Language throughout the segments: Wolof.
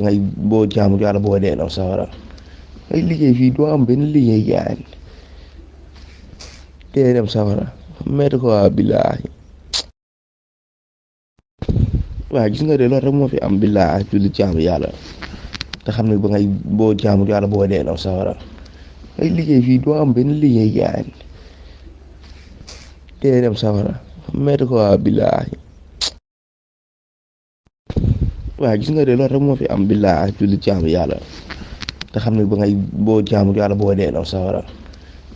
ba ngay boo jaamu yàlla boo dee daw sawara ngay liggéey fii doo am benn liggéey gaañ dee dem sawara metti ko waa billaahi waaw gis nga de loolu rek moo fi am billaahi julli jaamu yàlla te xam ne ba ngay boo jaamu yàlla boo dee daw sawara ngay liggéey fii doo am benn liggéey gaañ dee dem sawara metti ko waa billaahi waaw gis nga de loolu rek moo fi am billaahi julli jaamu yàlla te xam ne ba ngay boo jaamu yàlla boo dee daw sawara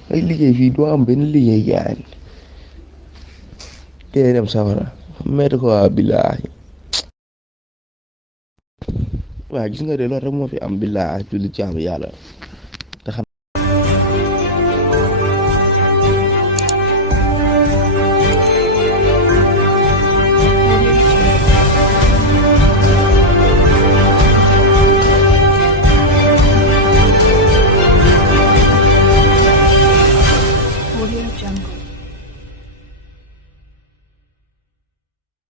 ngay liggéey fii doo am benn liggéey gaañ dee dem sawara metti ko waa billaahi waaw gis nga de loolu rek moo fi am billaahi julli jaamu yàlla